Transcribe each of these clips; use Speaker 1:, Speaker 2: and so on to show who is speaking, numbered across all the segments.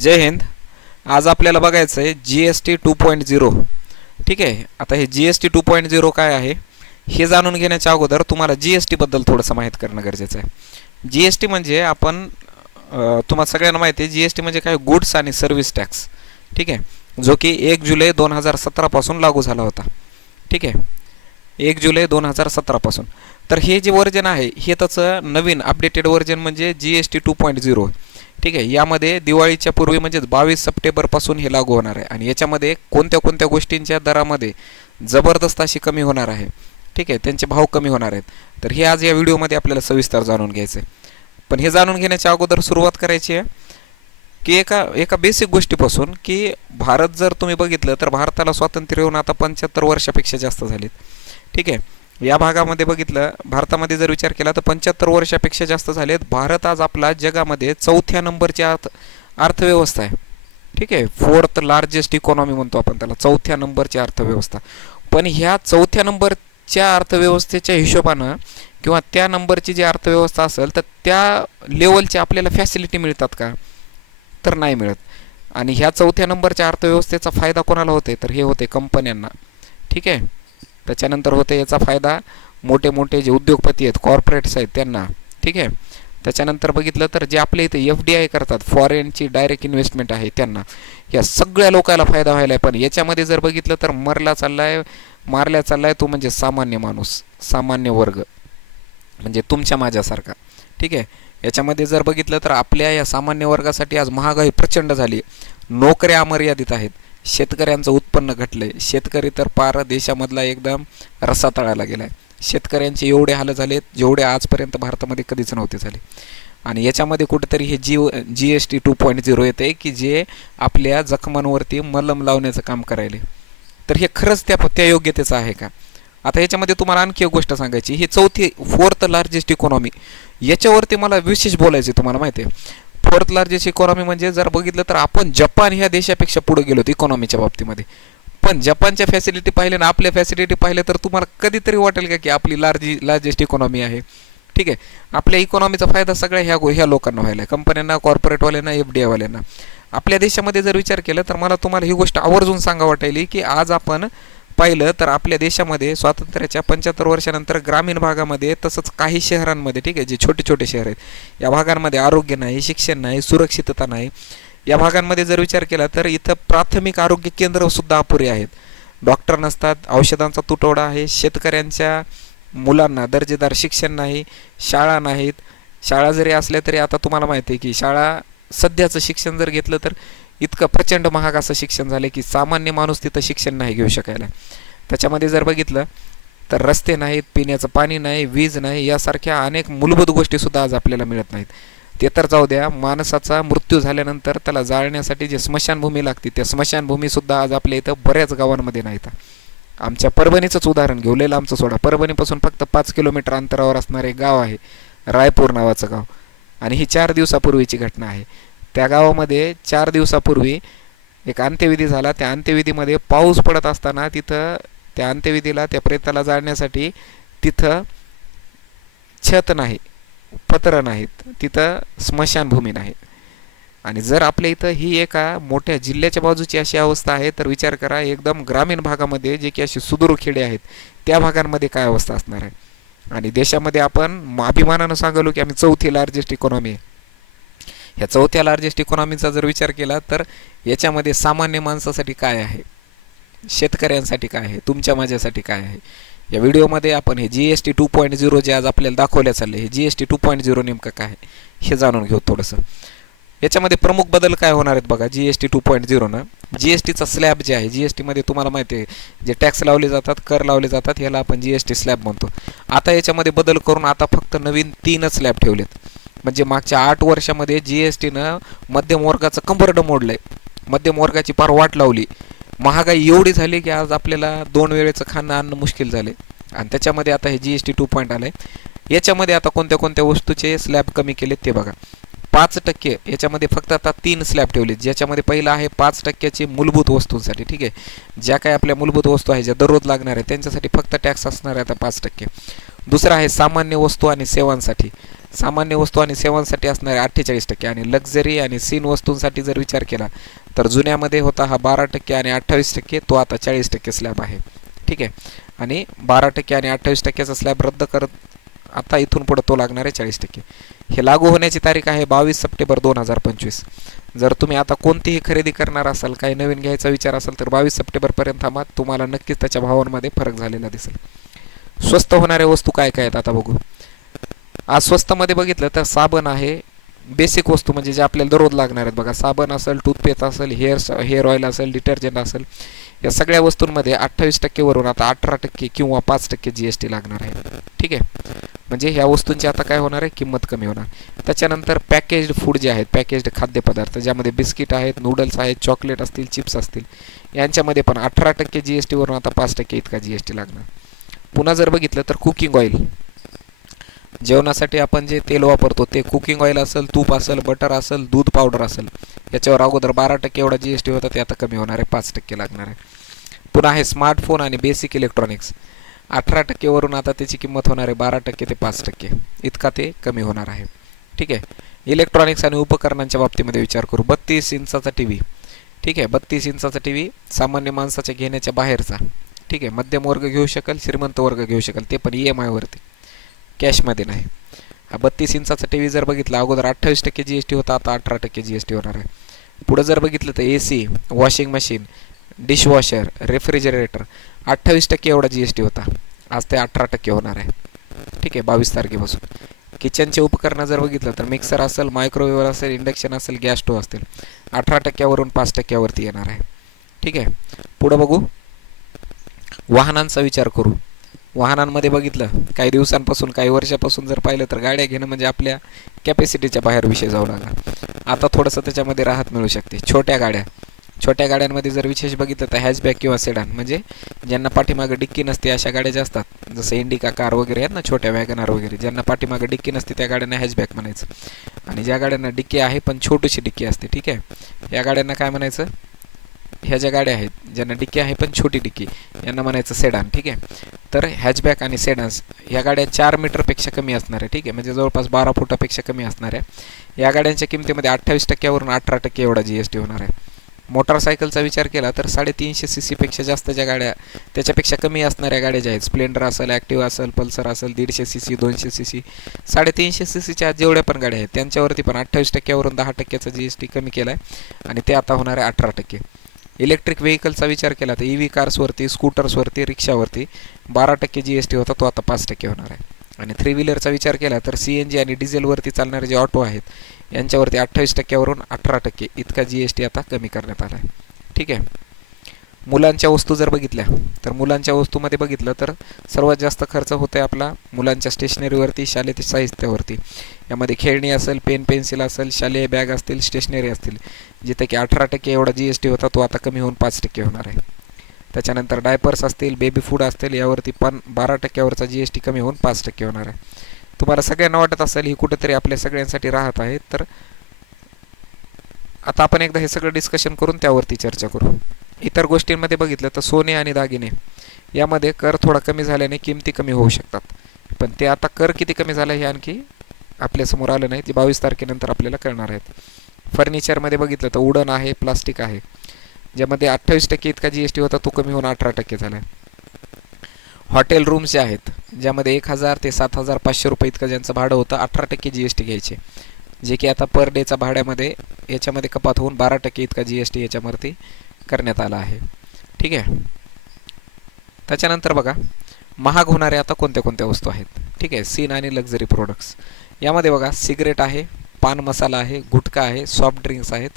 Speaker 1: जय हिंद. आज आपल्याला बघायचं आहे G S T two point zero ठीक आहे? आता हे G S T two point zero काय आहे? हे जाणून घेण्याच्या अगोदर तुम्हाला जी एस टीबद्दल थोडंसं माहीत करणं गरजेचं आहे. जी एस टी म्हणजे आपण तुम्हाला सगळ्यांना माहिती आहे जी एस टी म्हणजे काय? गुड्स आणि सर्व्हिस टॅक्स ठीक आहे? जो की एक जुलै दोन हजार सतरापासून लागू झाला होता. ठीक आहे? एक जुलै दोन हजार सतरापासून तर हे जे वर्जन आहे हे त्याचं नवीन अपडेटेड वर्जन म्हणजे G S T two point zero ठीक आहे यामध्ये दिवाळीच्या पूर्वी म्हणजेच बावीस सप्टेंबरपासून हे लागू होणार आहे आणि याच्यामध्ये कोणत्या कोणत्या गोष्टींच्या दरामध्ये जबरदस्त अशी कमी होणार आहे ठीक आहे त्यांचे भाव कमी होणार आहेत. तर हे आज या व्हिडिओमध्ये आपल्याला सविस्तर जाणून घ्यायचं आहे पण हे जाणून घेण्याच्या अगोदर सुरुवात करायची आहे की एका एका बेसिक गोष्टीपासून की भारत जर तुम्ही बघितलं तर भारताला स्वातंत्र्य येऊन आता पंच्याहत्तर वर्षापेक्षा जास्त झालीत. ठीक आहे या भागामध्ये बघितलं भारतामध्ये जर विचार केला तर पंच्याहत्तर वर्षापेक्षा जास्त झालेत. भारत आज आपला जगामध्ये चौथ्या नंबरची अर्थ अर्थव्यवस्था आहे. ठीक आहे? फोर्थ लार्जेस्ट इकॉनॉमी म्हणतो आपण त्याला चौथ्या नंबरची अर्थव्यवस्था. पण ह्या चौथ्या नंबरच्या अर्थव्यवस्थेच्या हिशोबानं किंवा त्या नंबरची जी अर्थव्यवस्था असेल तर त्या लेवलची आपल्याला फॅसिलिटी मिळतात का? तर नाही मिळत. आणि ह्या चौथ्या नंबरच्या अर्थव्यवस्थेचा फायदा कोणाला होते तर हे होते कंपन्यांना. ठीक आहे? त्याच्यानंतर होते याचा फायदा. मोठे मोठे जे उद्योगपती आहेत कॉर्पोरेट्स आहेत त्यांना. ठीक आहे? त्याच्यानंतर बघितलं तर जे आपल्या इथे एफ डी आय करतात फॉरेनची डायरेक्ट इन्व्हेस्टमेंट आहे त्यांना. या सगळ्या लोकांना फायदा व्हायला आहे. पण याच्यामध्ये जर बघितलं तर मरला चाललाय मारल्या चाललाय तो म्हणजे सामान्य माणूस सामान्य वर्ग. म्हणजे तुमच्या माझ्यासारखा. ठीक आहे? याच्यामध्ये जर बघितलं तर आपल्या या सामान्य वर्गासाठी आज महागाई प्रचंड झाली. नोकऱ्या अमर्यादित आहेत. शेतकऱ्यांचं उत्पन्न घटलंय. शेतकरी तर पार देशामधला एकदम रस्सा तळायला गेलाय. शेतकऱ्यांचे एवढे हाल झालेत जेवढे आजपर्यंत भारतामध्ये कधीच नव्हते झाले. आणि याच्यामध्ये कुठेतरी हे G G S T two point zero येते की जे आपल्या जखमांवरती मलम लावण्याचं काम करायले. तर हे खरंच त्या त्या योग्यतेचं आहे का? आता याच्यामध्ये तुम्हाला आणखी एक गोष्ट सांगायची. ही चौथी फोर्थ लार्जेस्ट इकॉनॉमी याच्यावरती मला विशेष बोलायचे तुम्हाला माहिती आहे फोर्थ लार्जेस्ट इकॉनॉमी म्हणजे जर बघितलं तर आपण जपान ह्या देशापेक्षा पुढे गेलो इकॉनॉमीच्या बाबतीमध्ये. पण जपानच्या फॅसिलिटी पाहिल्या ना आपल्या फॅसिलिटी पाहिल्या तर तुम्हाला कधीतरी वाटेल का की आपली लार्जी लार्जेस्ट इकॉनॉमी आहे. ठीक आहे? आपल्या इकॉनॉमीचा फायदा सगळ्या ह्या गो ह्या लोकांना व्हायला आहे. कंपन्यांना कॉर्पोरेटवाल्यांना एफ डी आयवाल्यांना आपल्या देशामध्ये जर विचार केला तर मला तुम्हाला ही गोष्ट आवर्जून सांगा वाटायली की आज आपण पाहिलं तर आपल्या देशामध्ये स्वातंत्र्याच्या पंच्याहत्तर वर्षानंतर ग्रामीण भागामध्ये तसंच काही शहरांमध्ये ठीक आहे जे छोटे छोटे शहर आहेत या भागांमध्ये आरोग्य नाही शिक्षण नाही सुरक्षितता नाही. या भागांमध्ये जर विचार केला तर इथं प्राथमिक आरोग्य केंद्र सुद्धा अपुरे आहेत. डॉक्टर नसतात औषधांचा तुटवडा आहे शेतकऱ्यांच्या मुलांना दर्जेदार शिक्षण नाही शाळा नाहीत. शाळा जरी असल्या तरी आता तुम्हाला माहिती आहे की शाळा सध्याचं शिक्षण जर घेतलं तर इतकं प्रचंड महाग असं शिक्षण झालं की सामान्य माणूस तिथं शिक्षण नाही घेऊ शकायला. त्याच्यामध्ये जर बघितलं तर रस्ते नाहीत पिण्याचं पाणी नाही वीज नाही यासारख्या अनेक मूलभूत गोष्टीसुद्धा आज आपल्याला मिळत नाहीत. ते तर जाऊ द्या माणसाचा मृत्यू झाल्यानंतर त्याला जाळण्यासाठी जे स्मशानभूमी लागते त्या स्मशानभूमीसुद्धा आज आपल्या इथं बऱ्याच गावांमध्ये नाहीत. आमच्या परभणीचंच उदाहरण घेऊलेलं आमचं सोडा. परभणीपासून फक्त पाच किलोमीटर अंतरावर असणारे गाव आहे रायपूर नावाचं गाव. आणि ही चार दिवसापूर्वीची घटना आहे. त्या गावामध्ये चार दिवसापूर्वी एक अंत्यविधी झाला. त्या अंत्यविधीमध्ये पाऊस पडत असताना तिथं त्या अंत्यविधीला त्या प्रेताला जाळण्यासाठी तिथं छत नाही पत्र नाहीत. तिथं स्मशानभूमी नाही. आणि जर आपल्या इथं ही एका मोठ्या जिल्ह्याच्या बाजूची अशी अवस्था आहे तर विचार करा एकदम ग्रामीण भागामध्ये जे की अशी सुदूर खेडे आहेत त्या भागांमध्ये काय अवस्था असणार आहे? आणि देशामध्ये आपण अभिमानानं सांगलो की आम्ही चौथी लार्जेस्ट इकॉनॉमी आहे. ह्या चौथ्या लार्जेस्ट इकॉनॉमीचा जर विचार केला तर याच्यामध्ये सामान्य माणसासाठी काय आहे? शेतकऱ्यांसाठी काय आहे? तुमच्या माझ्यासाठी काय आहे? या व्हिडिओमध्ये आपण हे G S T two point zero जे आज आपल्याला दाखवल्या चालले हे G S T two point zero नेमकं काय आहे? हे जाणून घेऊ थोडंसं. याच्यामध्ये प्रमुख बदल काय होणार आहेत बघा? G S T two point झिरोनं G S टीचा स्लॅब जे आहे जी एस टीमध्ये तुम्हाला माहिती आहे जे टॅक्स लावले जातात कर लावले जातात ह्याला आपण जी एस टी स्लॅब म्हणतो. आता याच्यामध्ये बदल करून आता फक्त नवीन तीनच स्लॅब ठेवलेत. म्हणजे मागच्या आठ वर्षामध्ये जी एस टीनं मध्यम वर्गाचं कंबरडं मोडलं आहे मध्यम वर्गाची फार वाट लावली. महागाई एवढी झाली की आज आपल्याला दोन वेळेचं खाणं आणणं मुश्किल झाले आणि त्याच्यामध्ये आता हे G S T two point आलं आहे याच्यामध्ये आता कोणत्या कोणत्या वस्तूचे स्लॅब कमी केलेत ते बघा. पाच टक्के याच्यामध्ये फक्त आता तीन स्लॅब ठेवले ज्याच्यामध्ये पहिला आहे पाच टक्क्याची मूलभूत वस्तूंसाठी ठीक आहे? ज्या काही आपल्या मूलभूत वस्तू आहे ज्या दररोज लागणार आहे त्यांच्यासाठी फक्त टॅक्स असणार आहे आता पाच टक्के. दुसरं आहे सामान्य वस्तू आणि सेवांसाठी. सामान्य वस्तू आणि सेवांसाठी असणारे अठ्ठेचाळीस टक्के आणि लक्झरी आणि सीन वस्तूंसाठी जर विचार केला तर जुन्यामध्ये होता हा बारा टक्के आणि अठ्ठावीस टक्के तो आता चाळीस टक्के स्लॅब आहे. ठीक आहे? आणि बारा टक्के आणि अठ्ठावीस टक्क्याचा स्लॅब रद्द करत आता इथून पुढे तो लागणार आहे चाळीस टक्के. हे लागू होण्याची तारीख आहे बावीस सप्टेंबर दोन हजार पंचवीस. जर तुम्ही आता कोणतीही खरेदी करणार असाल काही नवीन घ्यायचा विचार असेल तर बावीस सप्टेंबरपर्यंत थांबा. तुम्हाला नक्कीच त्याच्या भावांमध्ये फरक झालेला दिसेल. स्वस्त होणाऱ्या वस्तू काय काय आहेत आता बघू. आज स्वस्तमध्ये बघितलं तर साबण आहे बेसिक वस्तू म्हणजे जे आपल्याला दररोज लागणार आहेत बघा. साबण असेल टूथपेस्ट असेल हेअर हेअर ऑइल असेल डिटर्जंट असेल या सगळ्या वस्तूंमध्ये अठ्ठावीस टक्केवरून आता अठरा टक्के किंवा पाच टक्के जी एस टी लागणार आहे. ठीक आहे? म्हणजे ह्या वस्तूंची आता काय होणार आहे? किंमत कमी होणार. त्याच्यानंतर पॅकेज्ड फूड जे आहेत पॅकेज्ड खाद्यपदार्थ ज्यामध्ये बिस्किट आहेत नूडल्स आहेत चॉकलेट असतील चिप्स असतील यांच्यामध्ये पण अठरा टक्के जी एस टीवरून आता पाच टक्के इतका जी एस टी लागणार. पुन्हा जर बघितलं तर कुकिंग ऑइल जेवणासाठी आपण जे तेल वापरतो ते कुकिंग ऑइल असेल तूप असेल बटर असेल दूध पावडर असेल याच्यावर अगोदर बारा टक्के एवढा जी एस टी होता ते आता कमी होणार आहे पाच टक्के लागणार आहे. पुन्हा आहे स्मार्टफोन आणि बेसिक इलेक्ट्रॉनिक्स अठरा टक्केवरून आता त्याची किंमत होणार आहे बारा टक्के ते पाच टक्के. इतका ते कमी होणार आहे. ठीक आहे? इलेक्ट्रॉनिक्स आणि उपकरणांच्या बाबतीमध्ये विचार करू. बत्तीस इंचाचा टी व्ही ठीक आहे? बत्तीस इंचाचा टी व्ही सामान्य माणसाच्या घेण्याच्या बाहेरचा. ठीक आहे मध्यम वर्ग घेऊ शकेल श्रीमंत वर्ग घेऊ शकेल ते पण ई एम आयवरती कॅशमध्ये नाही. हा बत्तीस इंचाचा टी व्ही जर बघितला अगोदर अठ्ठावीस टक्के जी एस टी होता आता अठरा टक्के जी एस टी होणार आहे. पुढं जर बघितलं तर A C washing machine dishwasher refrigerator अठ्ठावीस टक्के एवढा जी एस टी होता. आज ते अठरा टक्के होणार आहे. ठीक आहे बावीस तारखेपासून. किचनचे उपकरणं जर बघितलं तर मिक्सर असेल मायक्रोवेव्ह असेल इंडक्शन असेल गॅस स्टोव्ह असतील अठरा टक्क्यावरून पाच टक्क्यावरती येणार आहे. ठीक आहे पुढं बघू. वाहनांचा विचार करू. वाहनांमध्ये बघितलं काही दिवसांपासून काही वर्षापासून जर पाहिलं तर गाड्या घेणं म्हणजे आपल्या कॅपॅसिटीच्या बाहेर विषय जाऊ लागला. आता थोडंसं त्याच्यामध्ये राहत मिळू शकते. छोट्या गाड्या. छोट्या गाड्यांमध्ये जर विशेष बघितलं तर हॅचबॅक किंवा सेडान म्हणजे ज्यांना पाठीमागं डिक्की नसते अशा गाड्या ज्या असतात. जसं इंडिका कार वगैरे आहेत ना छोट्या वॅगनार वगैरे ज्यांना पाठीमागं डिक्की नसते त्या गाड्यांना हॅचबॅक म्हणायचं. आणि ज्या गाड्यांना डिक्की आहे पण छोटीशी डिक्की असते ठीक आहे? या गाड्यांना काय म्हणायचं? ह्या ज्या गाड्या आहेत ज्यांना डिक्की आहे पण छोटी डिक्की यांना म्हणायचं सेडान ठीक आहे? तर हॅचबॅक आणि सेडान्स ह्या गाड्या चार मीटरपेक्षा कमी असणार आहे ठीक आहे? म्हणजे जवळपास बारा फुटापेक्षा कमी असणार आहे. या गाड्यांच्या किमतीमध्ये अठ्ठावीस टक्क्यावरून अठरा टक्के एवढा जी एस टी होणार आहे. मोटरसायकलचा विचार केला तर साडेतीनशे सी सीपेक्षा जास्त ज्या गाड्या त्याच्यापेक्षा कमी असणाऱ्या गाड्या ज्या आहेत स्प्लेंडर असेल ॲक्टिव्ह असेल पल्सर असेल दीडशे सी सी दोनशे सी सी साडेतीनशे सी सीच्या जेवढ्या पण गाड्या आहेत त्यांच्यावरती पण अठ्ठावीस टक्क्यावरून दहा टक्क्याचा जी एस टी कमी केला आहे आणि ते आता होणार आहे अठरा टक्के. इलेक्ट्रिक व्हेकलचा विचार केला तर ई व्ही कार्सवरती स्कूटर्सवरती रिक्षावरती बारा टक्के जी एस टी होता तो आता पाच टक्के होणार आहे. आणि थ्री व्हीलरचा विचार केला तर सी एन जी आणि डिझेलवरती चालणारे जे ऑटो आहेत यांच्यावरती अठ्ठावीस टक्क्यावरून अठरा टक्के इतका जी एस टी आता कमी करण्यात आला आहे. ठीक आहे? मुलांच्या वस्तू जर बघितल्या तर मुलांच्या वस्तूमध्ये बघितलं तर सर्वात जास्त खर्च होतो आहे आपला मुलांच्या स्टेशनरीवरती शालेय साहित्यावरती. यामध्ये खेळणी असेल पेन पेन्सिल असेल शालेय बॅग असतील स्टेशनरी असतील. जिथे की अठरा टक्के एवढा जी एस टी होता तो आता कमी होऊन पाच टक्के होणार आहे. त्याच्यानंतर डायपर्स असतील बेबी फूड असतील यावरती पण बारा टक्क्यावरचा जी एस टी कमी होऊन पाच टक्के होणार आहे. तुम्हाला सगळ्यांना वाटत असेल ही कुठेतरी आपल्या सगळ्यांसाठी राहत आहे तर आता आपण एकदा हे सगळं डिस्कशन करून त्यावरती चर्चा करू. इतर गोष्टींमध्ये बघितलं तर सोने आणि दागिने यामध्ये कर थोडा कमी झाल्याने किमती कमी होऊ शकतात. पण ते आता कर किती कमी झाला हे आणखी आपल्यासमोर आलं नाही. ते बावीस तारखेनंतर आपल्याला कळणार आहेत. फर्निचरमध्ये बघितलं तर उडन आहे प्लास्टिक आहे. ज्यामध्ये अठ्ठावीस टक्के इतका जी एस टी होता तो कमी होऊन अठरा टक्के झाला. आहे हॉटेल रूम्स जे आहेत ज्यामध्ये एक हजार ते सात हजार पाचशे रुपये इतकं ज्यांचं भाडं होतं अठरा टक्के जी एस टी घ्यायचे. जे की आता पर डेचा भाड्यामध्ये याच्यामध्ये कपात होऊन बारा टक्के इतका जी एस टी याच्यावरती करण्यात आला आहे. ठीक आहे? त्याच्यानंतर बघा महाग होणारे आता कोणत्या कोणत्या वस्तू आहेत? ठीक आहे? सीन आणि लक्झरी प्रोडक्ट्स यामध्ये बघा सिगरेट आहे पान मसाला आहे गुटखा आहे सॉफ्ट ड्रिंक्स आहेत.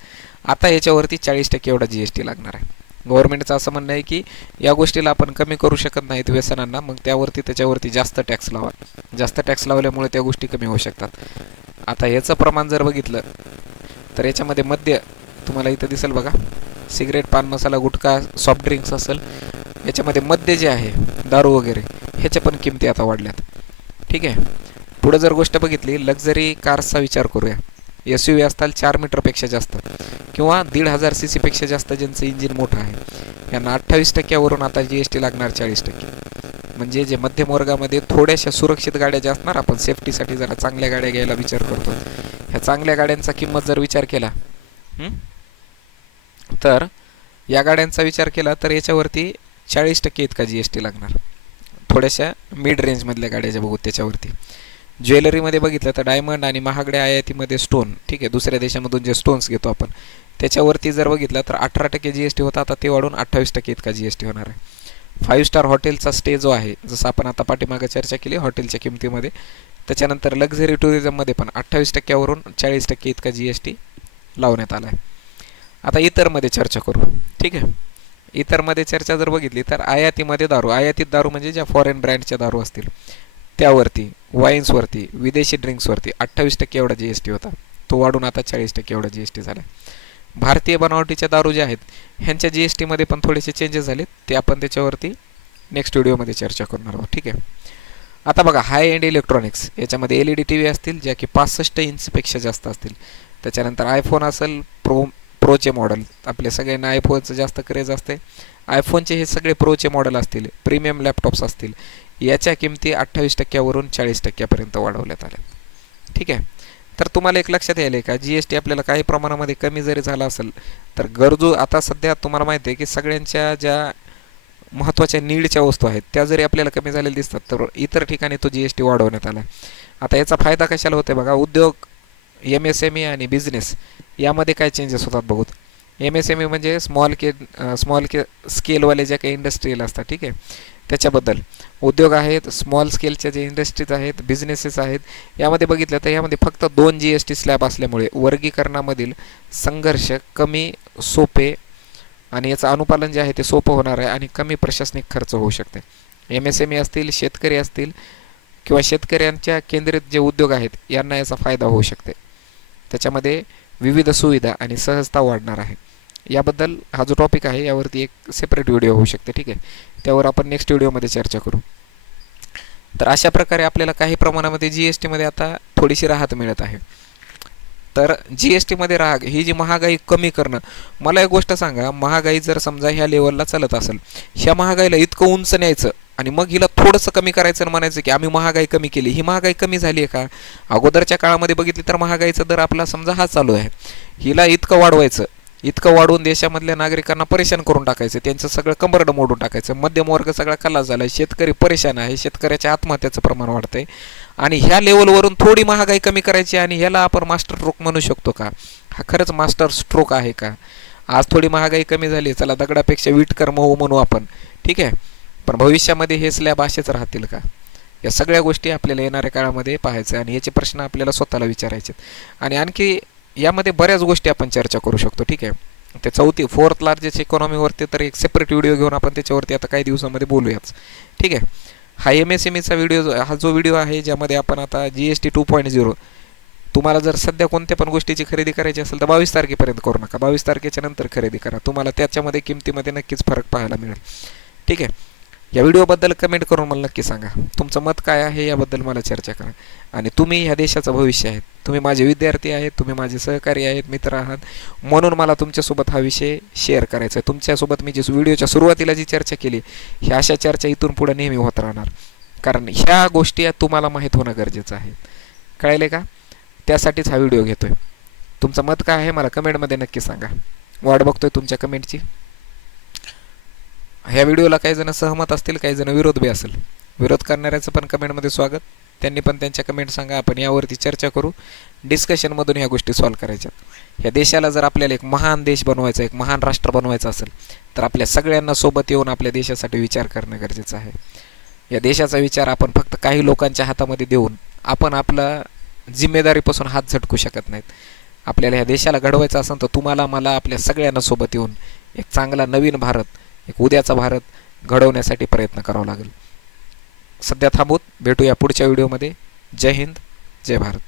Speaker 1: आता याच्यावरती चाळीस टक्के एवढा जी एस टी लागणार आहे. गव्हर्नमेंटचं असं म्हणणं आहे की या गोष्टीला आपण कमी करू शकत नाहीत व्यसनांना मग त्यावरती त्याच्यावरती जास्त टॅक्स लावा. जास्त टॅक्स लावल्यामुळे त्या गोष्टी कमी होऊ शकतात. आता याचं प्रमाण जर बघितलं तर याच्यामध्ये मद्य तुम्हाला इथं दिसेल बघा. सिगरेट पान मसाला गुटखा सॉफ्ट ड्रिंक्स असेल याच्यामध्ये मद्य जे आहे दारू वगैरे ह्याच्या पण किमती आता वाढल्यात. ठीक आहे? पुढं जर गोष्ट बघितली लक्झरी कार्सचा विचार करूया. एस यू व्ही असताल चार मीटरपेक्षा जास्त किंवा दीड हजार सी सीपेक्षा जास्त ज्यांचं इंजिन मोठं आहे यांना अठ्ठावीस टक्क्यावरून आता जी एस टी लागणार चाळीस टक्के. म्हणजे जे मध्यम वर्गामध्ये थोड्याशा सुरक्षित गाड्या ज्या असणार आपण सेफ्टीसाठी जरा चांगल्या गाड्या घ्यायला विचार करतो. ह्या चांगल्या गाड्यांचा किंमत जर विचार केला तर या गाड्यांचा विचार केला तर याच्यावरती चाळीस टक्के इतका जी एस टी लागणार. थोड्याशा मिड रेंजमधल्या गाड्या ज्या बघू त्याच्यावरती. ज्वेलरीमध्ये बघितलं तर डायमंड आणि महागड्या आयातीमध्ये स्टोन ठीक आहे दुसऱ्या देशामधून जे स्टोन्स घेतो आपण त्याच्यावरती जर बघितलं तर अठरा टक्के जी एस टी होता आता ते वाढून अठ्ठावीस टक्के इतका जी एस टी होणार आहे. फाईव्ह स्टार हॉटेलचा स्टे जो आहे जसं आपण आता पाठीमागं चर्चा केली हॉटेलच्या किमतीमध्ये त्याच्यानंतर लक्झरी टुरिझममध्ये पण अठ्ठावीस टक्क्यावरून चाळीस टक्के इतका जी एस टी लावण्यात आला आहे. आता इतरमध्ये चर्चा करू. ठीक आहे? इतरमध्ये चर्चा जर बघितली तर आयातीमध्ये दारू आयातीत दारू म्हणजे ज्या फॉरेन ब्रँडच्या दारू असतील त्यावरती वाईन्सवरती विदेशी ड्रिंक्सवरती अठ्ठावीस टक्के एवढा जी एस टी होता. तो वाढून आता चाळीस टक्के एवढा जी एस टी झाला भारतीय बनावटीच्या दारू ज्या आहेत ह्यांच्या जी एस टीमध्ये पण थोडेसे चेंजेस झाले ते आपण त्याच्यावरती नेक्स्ट व्हिडिओमध्ये चर्चा करणार आहोत. ठीक आहे? आता बघा हाय एंड इलेक्ट्रॉनिक्स याच्यामध्ये L E D T V असतील ज्या की पासष्ट इंचपेक्षा जास्त असतील. त्याच्यानंतर आयफोन असेल प्रो प्रोचे मॉडेल आपल्या सगळ्यांना आयफोनचं जास्त क्रेज असते आयफोनचे हे सगळे प्रोचे मॉडेल असतील प्रीमियम लॅपटॉप्स असतील. याच्या किमती अठ्ठावीस टक्क्यावरून चाळीस टक्क्यापर्यंत वाढवण्यात आल्या. ठीक आहे? तर तुम्हाला एक लक्षात यायला का? जी एस टी आपल्याला काही प्रमाणामध्ये कमी जरी झाला असेल तर गरजू आता सध्या तुम्हाला माहिती आहे की सगळ्यांच्या ज्या महत्त्वाच्या नीडच्या वस्तू आहेत त्या जरी आपल्याला कमी झालेल्या दिसतात तर इतर ठिकाणी तो जी एस टी वाढवण्यात आला. आता याचा फायदा कशाला होतो बघा? उद्योग एम एस एम ई आणि बिझनेस यामध्ये काय चेंजेस होतात बघूत एम एस एम ई म्हणजे स्मॉल के स्मॉल के स्केलवाले ज्या काही इंडस्ट्रीयल असतात ठीक आहे? त्याच्याबद्दल. उद्योग आहेत स्मॉल स्केलच्या जे इंडस्ट्रीज आहेत बिझनेसेस आहेत यामध्ये बघितलं तर यामध्ये फक्त दोन जी एस टी स्लॅब असल्यामुळे वर्गीकरणामधील संघर्ष कमी सोपे आणि याचं अनुपालन जे आहे ते सोपं होणार आहे आणि कमी प्रशासनिक खर्च होऊ शकते. एम एस एम ई असतील शेतकरी असतील किंवा शेतकऱ्यांच्या केंद्रित जे उद्योग आहेत यांना याचा फायदा होऊ शकते. त्याच्यामध्ये विविध सुविधा आणि सहजता वाढणार आहे. याबद्दल हा जो टॉपिक आहे यावरती एक सेपरेट व्हिडिओ होऊ शकते ठीक आहे? त्यावर आपण नेक्स्ट व्हिडिओमध्ये चर्चा करू. तर अशा प्रकारे आपल्याला काही प्रमाणामध्ये जी एस टीमध्ये आता थोडीशी राहत मिळत आहे. तर जी एस टीमध्ये राग ही जी महागाई कमी करणं मला एक गोष्ट सांगा महागाई जर समजा ह्या लेवलला चालत असेल ह्या महागाईला इतकं उंच न्यायचं आणि मग हिला थोडंसं कमी करायचं आणि म्हणायचं की आम्ही महागाई कमी केली. ही महागाई कमी झाली आहे का? अगोदरच्या काळामध्ये बघितली तर महागाईचा दर आपला समजा हा चालू आहे. हिला इतकं वाढवायचं इतकं वाढवून देशामधल्या नागरिकांना परेशान करून टाकायचं त्यांचं सगळं कंबरडं मोडून टाकायचं. मध्यमवर्ग सगळा खलास झाला शेतकरी परेशान आहे शेतकऱ्याच्या आत्महत्याचं प्रमाण वाढतंय. आणि ह्या लेवलवरून थोडी महागाई कमी करायची आणि ह्याला आपण मास्टर स्ट्रोक म्हणू शकतो का? हा खरंच मास्टर स्ट्रोक आहे का? आज थोडी महागाई कमी झाली चला दगडापेक्षा वीट कर्म हो म्हणू आपण. ठीक आहे? पण भविष्यामध्ये हे स्लॅब असेच राहतील का? या सगळ्या गोष्टी आपल्याला येणाऱ्या काळामध्ये पाहायचं आणि याचे प्रश्न आपल्याला स्वतःला विचारायचे आणि आणखी यामध्ये बऱ्याच गोष्टी आपण चर्चा करू शकतो ठीक आहे? ते चौथी फोर्थ लार्जेस्ट इकॉनॉमीवरती तर एक सेपरेट व्हिडिओ घेऊन आपण त्याच्यावरती आता काही दिवसामध्ये बोलूयाच. ठीक आहे? हा एम एस एम ईचा व्हिडिओ हा जो व्हिडिओ आहे ज्यामध्ये आपण आता G S T two point zero तुम्हाला जर सध्या कोणत्या पण गोष्टीची खरेदी करायची असेल तर बावीस तारखेपर्यंत करू नका. बावीस तारखेच्या नंतर खरेदी करा. तुम्हाला त्याच्यामध्ये किमतीमध्ये नक्कीच फरक पाहायला मिळेल. ठीक आहे? या व्हिडिओबद्दल कमेंट करून मला नक्की सांगा. तुमचं मत काय आहे याबद्दल मला चर्चा करा. आणि तुम्ही ह्या देशाचं भविष्य आहेत. तुम्ही माझे विद्यार्थी आहेत तुम्ही माझे सहकारी आहेत मित्र आहात. म्हणून मला तुमच्यासोबत हा विषय शेअर करायचा आहे. तुमच्यासोबत मी जी व्हिडिओच्या सुरुवातीला जी चर्चा केली ह्या अशा चर्चा इथून पुढे नेहमी होत राहणार. कारण ह्या गोष्टी तुम्हाला माहीत होणं गरजेचं आहे. कळले का? त्यासाठीच हा व्हिडिओ घेतो आहे तुमचं मत काय आहे मला कमेंटमध्ये नक्की सांगा. वाट बघतोय तुमच्या कमेंटची ह्या व्हिडिओला काही जण सहमत असतील काही जण विरोध बी असेल. विरोध करणाऱ्याचं पण कमेंटमध्ये स्वागत. त्यांनी पण त्यांच्या कमेंट सांगा आपण यावरती चर्चा करू. डिस्कशनमधून ह्या गोष्टी सॉल्व्ह करायच्या. ह्या देशाला जर आपल्याला एक महान देश बनवायचा एक महान राष्ट्र बनवायचं असेल तर आपल्या सगळ्यांना सोबत येऊन आपल्या देशासाठी विचार करणं गरजेचं आहे. या देशाचा विचार आपण फक्त काही लोकांच्या हातामध्ये देऊन आपण आपला जिम्मेदारीपासून हात झटकू शकत नाहीत. आपल्याला ह्या देशाला घडवायचं असेल तर तुम्हाला मला आपल्या सगळ्यांना सोबत येऊन एक चांगला नवीन भारत एक उद्याचा भारत घडवण्यासाठी प्रयत्न करावा लागेल. सध्या थांबूत. भेटूया पुढच्या व्हिडिओमध्ये. जय हिंद. जय भारत.